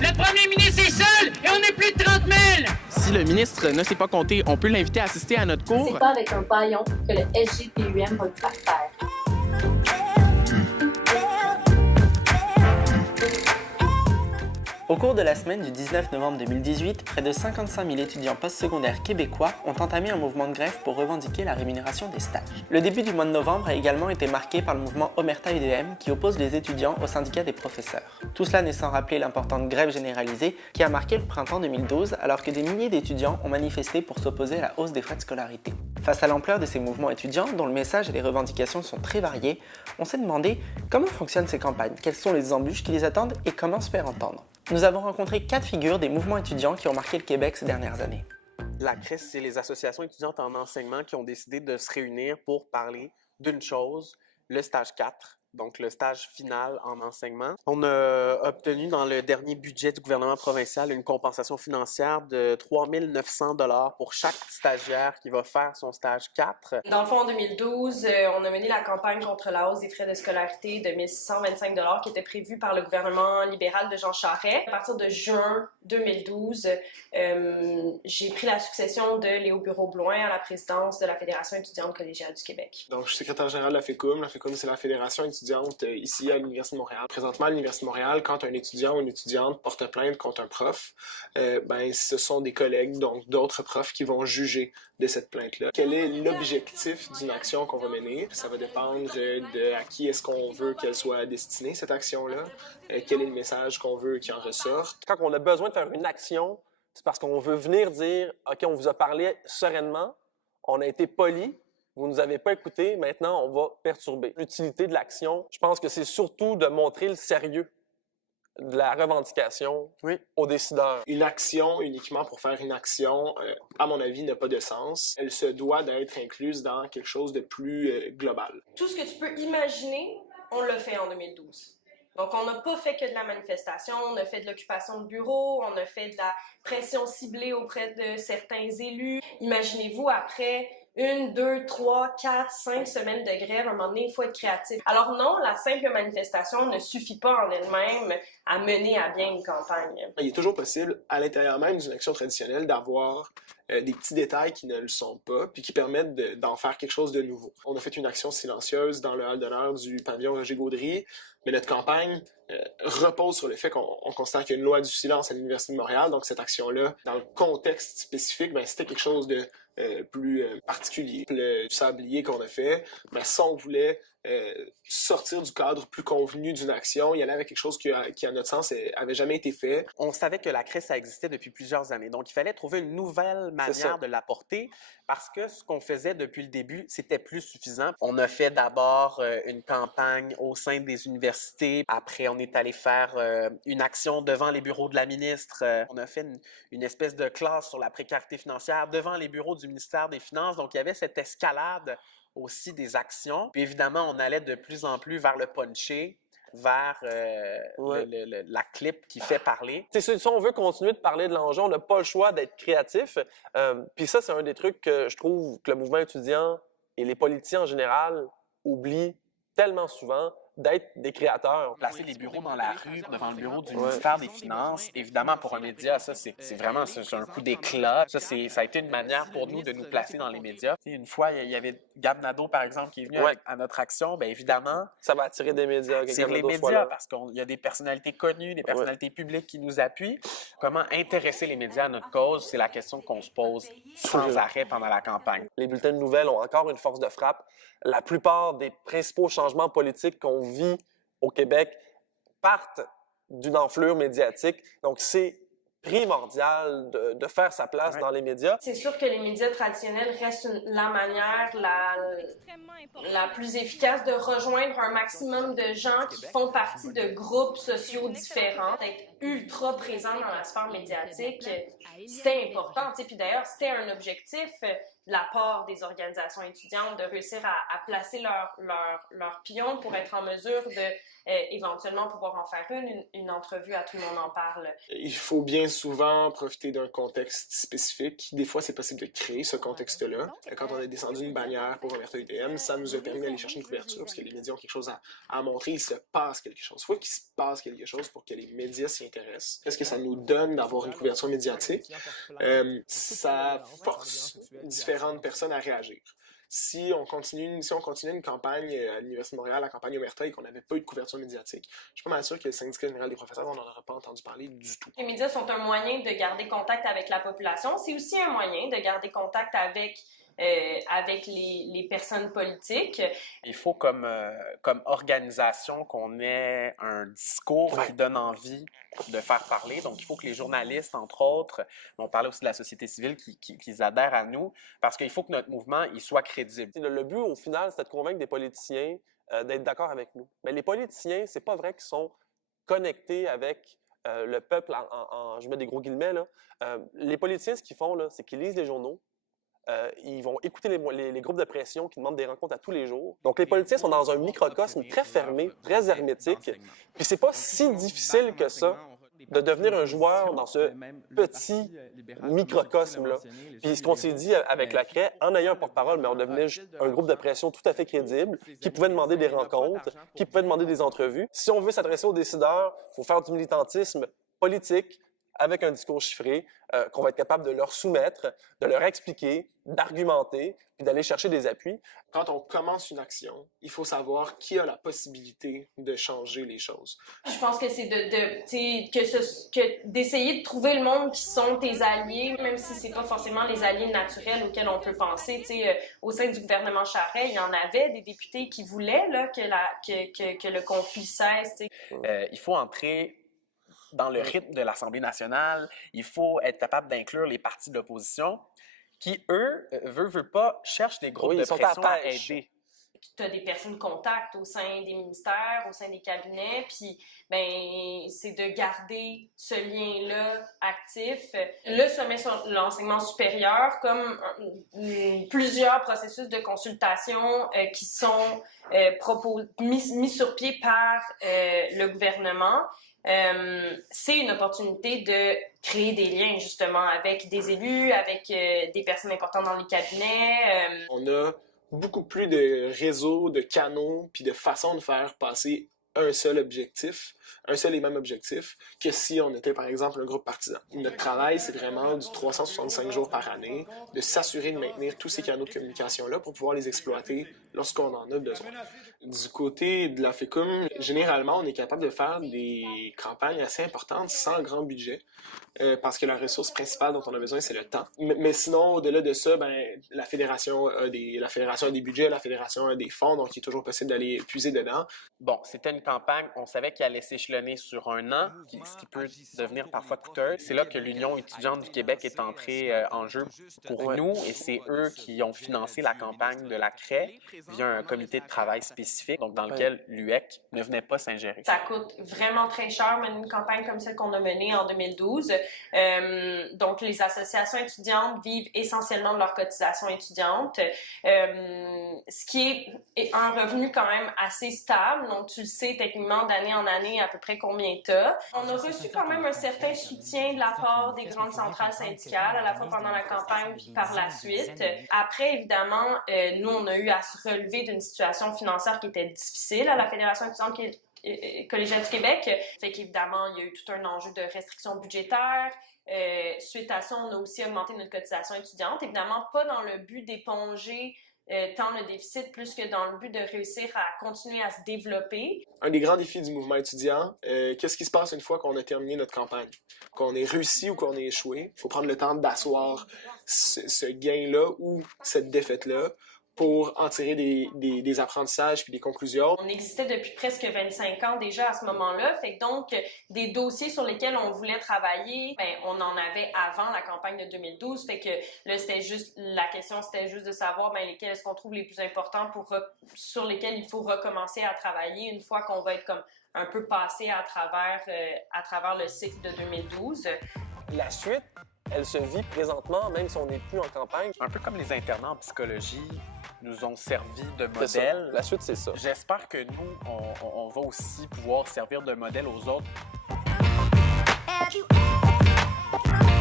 Le premier ministre est seul et on est plus de 30 000! Si le ministre ne sait pas compter, on peut l'inviter à assister à notre cours. C'est pas avec un bâillon que le SGPUM va le faire taire. Au cours de la semaine du 19 novembre 2018, près de 55 000 étudiants postsecondaires québécois ont entamé un mouvement de grève pour revendiquer la rémunération des stages. Le début du mois de novembre a également été marqué par le mouvement Omerta-UDM qui oppose les étudiants au syndicat des professeurs. Tout cela n'est sans rappeler l'importante grève généralisée qui a marqué le printemps 2012 alors que des milliers d'étudiants ont manifesté pour s'opposer à la hausse des frais de scolarité. Face à l'ampleur de ces mouvements étudiants, dont le message et les revendications sont très variés, on s'est demandé comment fonctionnent ces campagnes, quelles sont les embûches qui les attendent et comment se faire entendre. Nous avons rencontré 4 figures des mouvements étudiants qui ont marqué le Québec ces dernières années. La CRIS, c'est les associations étudiantes en enseignement qui ont décidé de se réunir pour parler d'une chose, le stage 4, donc le stage final en enseignement. On a obtenu dans le dernier budget du gouvernement provincial une compensation financière de 3 900 $ pour chaque stagiaire qui va faire son stage 4. Dans le fond, en 2012, on a mené la campagne contre la hausse des frais de scolarité de 1 625 $ qui était prévue par le gouvernement libéral de Jean Charest. À partir de juin 2012, j'ai pris la succession de Léo Bureau-Bloin à la présidence de la Fédération étudiante collégiale du Québec. Donc, je suis secrétaire général de la FECUM. La FECUM, c'est la Fédération étudiante ici à l'Université de Montréal. Présentement, à l'Université de Montréal, quand un étudiant ou une étudiante porte plainte contre un prof, ce sont des collègues, donc d'autres profs, qui vont juger de cette plainte-là. Quel est l'objectif d'une action qu'on va mener? Ça va dépendre de à qui est-ce qu'on veut qu'elle soit destinée, cette action-là. Quel est le message qu'on veut qu'il en ressorte? Quand on a besoin de faire une action, c'est parce qu'on veut venir dire « OK, on vous a parlé sereinement, on a été poli, vous ne nous avez pas écouté, maintenant on va perturber. » L'utilité de l'action, je pense que c'est surtout de montrer le sérieux de la revendication aux décideurs. Une action uniquement pour faire une action, à mon avis, n'a pas de sens. Elle se doit d'être incluse dans quelque chose de plus global. Tout ce que tu peux imaginer, on l'a fait en 2012. Donc, on n'a pas fait que de la manifestation, on a fait de l'occupation de bureaux, on a fait de la pression ciblée auprès de certains élus. Imaginez-vous, après 1, 2, 3, 4, 5 semaines de grève, à un moment donné, il faut être créatif. Alors non, la simple manifestation ne suffit pas en elle-même à mener à bien une campagne. Il est toujours possible, à l'intérieur même d'une action traditionnelle, d'avoir des petits détails qui ne le sont pas, puis qui permettent d'en faire quelque chose de nouveau. On a fait une action silencieuse dans le hall d'honneur du pavillon Roger-Gaudry, mais notre campagne repose sur le fait qu'on considère qu'il y a une loi du silence à l'Université de Montréal, donc cette action-là, dans le contexte spécifique, c'était quelque chose de plus particulier. Le sablier qu'on a fait, ça on voulait sortir du cadre plus convenu d'une action, il y en avait quelque chose qui à notre sens, avait jamais été fait. On savait que la crise, ça existait depuis plusieurs années. Donc, il fallait trouver une nouvelle manière de l'apporter parce que ce qu'on faisait depuis le début, c'était plus suffisant. On a fait d'abord une campagne au sein des universités. Après, on est allé faire une action devant les bureaux de la ministre. On a fait une espèce de classe sur la précarité financière devant les bureaux du ministère des Finances. Donc, il y avait cette escalade aussi des actions. Puis évidemment, on allait de plus en plus vers le punché, vers la clip qui fait parler. Si on veut continuer de parler de l'enjeu, on n'a pas le choix d'être créatif. Puis ça, c'est un des trucs que je trouve que le mouvement étudiant et les politiciens en général oublient tellement souvent, d'être des créateurs. Placer les bureaux dans la rue, devant le bureau du ministère des Finances, évidemment, pour un média, ça, c'est vraiment un coup d'éclat. Ça a été une manière pour nous de nous placer dans les médias. Une fois, il y avait Gab Nadeau, par exemple, qui est venu à notre action. Bien évidemment, ça va attirer des médias. C'est les médias, parce qu'il y a des personnalités connues, des personnalités publiques qui nous appuient. Comment intéresser les médias à notre cause, c'est la question qu'on se pose sans arrêt pendant la campagne. Les bulletins de nouvelles ont encore une force de frappe. La plupart des principaux changements politiques qu'on vit au Québec partent d'une enflure médiatique. Donc, c'est primordial de faire sa place dans les médias. C'est sûr que les médias traditionnels restent la manière la plus efficace de rejoindre un maximum de gens qui font partie de groupes sociaux différents. D'être ultra présent dans la sphère médiatique, c'était important. Puis d'ailleurs, c'était un objectif. la part des organisations étudiantes de réussir à placer leur pion pour être en mesure de éventuellement pouvoir en faire une entrevue à Tout le monde en parle. Il faut bien souvent profiter d'un contexte spécifique. Des fois, c'est possible de créer ce contexte-là. Quand on a descendu une bannière pour Omerta UDM, ça nous a permis d'aller chercher une couverture parce que les médias ont quelque chose à montrer. Il se passe quelque chose. Il faut qu'il se passe quelque chose pour que les médias s'y intéressent. Qu'est-ce que ça nous donne d'avoir une couverture médiatique? Ça force différentes personnes à réagir. Si on continue une campagne à l'Université de Montréal, la campagne Omerta, et qu'on n'avait pas eu de couverture médiatique, je suis pas mal sûr que le syndicat général des professeurs, on n'en aurait pas entendu parler du tout. Les médias sont un moyen de garder contact avec la population. C'est aussi un moyen de garder contact avec les personnes politiques. Il faut comme organisation qu'on ait un discours qui donne envie de faire parler. Donc, il faut que les journalistes, entre autres, on parlait aussi de la société civile, qu'ils adhèrent à nous, parce qu'il faut que notre mouvement il soit crédible. Le but, au final, c'était de convaincre des politiciens d'être d'accord avec nous. Mais les politiciens, c'est pas vrai qu'ils sont connectés avec le peuple, je mets des gros guillemets, là. Les politiciens, ce qu'ils font, là, c'est qu'ils lisent les journaux. Ils vont écouter les groupes de pression qui demandent des rencontres à tous les jours. Donc, les politiciens sont dans un microcosme très fermé, très hermétique. Puis, c'est pas si difficile que ça de devenir un joueur dans ce petit microcosme-là. Puis, ce qu'on s'est dit avec la CRAI, en ayant un porte-parole, mais on devenait un groupe de pression tout à fait crédible, qui pouvait demander des rencontres, qui pouvait demander des entrevues. Si on veut s'adresser aux décideurs, il faut faire du militantisme politique, avec un discours chiffré, qu'on va être capable de leur soumettre, de leur expliquer, d'argumenter, puis d'aller chercher des appuis. Quand on commence une action, il faut savoir qui a la possibilité de changer les choses. Je pense que c'est d'essayer de trouver le monde qui sont tes alliés, même si c'est pas forcément les alliés naturels auxquels on peut penser. Au sein du gouvernement Charest, il y en avait des députés qui voulaient là, que le conflit cesse. Il faut entrer dans le rythme de l'Assemblée nationale, il faut être capable d'inclure les partis de l'opposition qui, eux, veulent pas, cherchent des groupes de pression à aider. Tu as des personnes de contact au sein des ministères, au sein des cabinets, puis ben c'est de garder ce lien-là actif. Le sommet sur l'enseignement supérieur, comme plusieurs processus de consultation qui sont mis sur pied par le gouvernement, c'est une opportunité de créer des liens justement avec des élus, avec des personnes importantes dans les cabinets. On a beaucoup plus de réseaux, de canaux, puis de façons de faire passer un seul objectif, un seul et même objectif, que si on était par exemple un groupe partisan. Notre travail, c'est vraiment du 365 jours par année, de s'assurer de maintenir tous ces canaux de communication-là pour pouvoir les exploiter lorsqu'on en a besoin. Du côté de la FECUM, généralement, on est capable de faire des campagnes assez importantes sans grand budget, parce que la ressource principale dont on a besoin, c'est le temps. Mais sinon, au-delà de ça, la fédération a des budgets, la fédération a des fonds, donc il est toujours possible d'aller puiser dedans. Bon, c'était une campagne, on savait qu'elle allait s'échelonner sur un an, ce qui peut devenir parfois coûteux. C'est là que l'Union étudiante du Québec est entrée en jeu pour nous, et c'est eux qui ont financé la campagne de la CRAI via un comité de travail spécifique, donc dans lequel l'UEC ne venait pas s'ingérer. Ça coûte vraiment très cher mener une campagne comme celle qu'on a menée en 2012. Donc, les associations étudiantes vivent essentiellement de leur cotisation étudiante, ce qui est un revenu quand même assez stable. Donc, tu le sais techniquement d'année en année à peu près combien tu as. On a reçu quand même un certain soutien de la part des grandes centrales syndicales, à la fois pendant la campagne puis par la suite. Après, évidemment, nous, on a eu à se relever d'une situation financière qui était difficile à la Fédération étudiante collégiale du Québec. Fait qu'évidemment, il y a eu tout un enjeu de restrictions budgétaires. Suite à ça, on a aussi augmenté notre cotisation étudiante. Évidemment, pas dans le but d'éponger tant le déficit, plus que dans le but de réussir à continuer à se développer. Un des grands défis du mouvement étudiant, qu'est-ce qui se passe une fois qu'on a terminé notre campagne? Qu'on ait réussi ou qu'on ait échoué, il faut prendre le temps d'asseoir ce gain-là ou cette défaite-là pour en tirer des apprentissages puis des conclusions. On existait depuis presque 25 ans déjà à ce moment-là, fait que donc des dossiers sur lesquels on voulait travailler, on en avait avant la campagne de 2012, fait que là la question c'était juste de savoir lesquels est-ce qu'on trouve les plus importants sur lesquels il faut recommencer à travailler une fois qu'on va être comme un peu passé à travers le cycle de 2012. La suite, elle se vit présentement, même si on n'est plus en campagne. Un peu comme les internats en psychologie nous ont servi de C'est ça. modèle. La suite, c'est ça. J'espère que nous, on va aussi pouvoir servir de modèle aux autres. Have you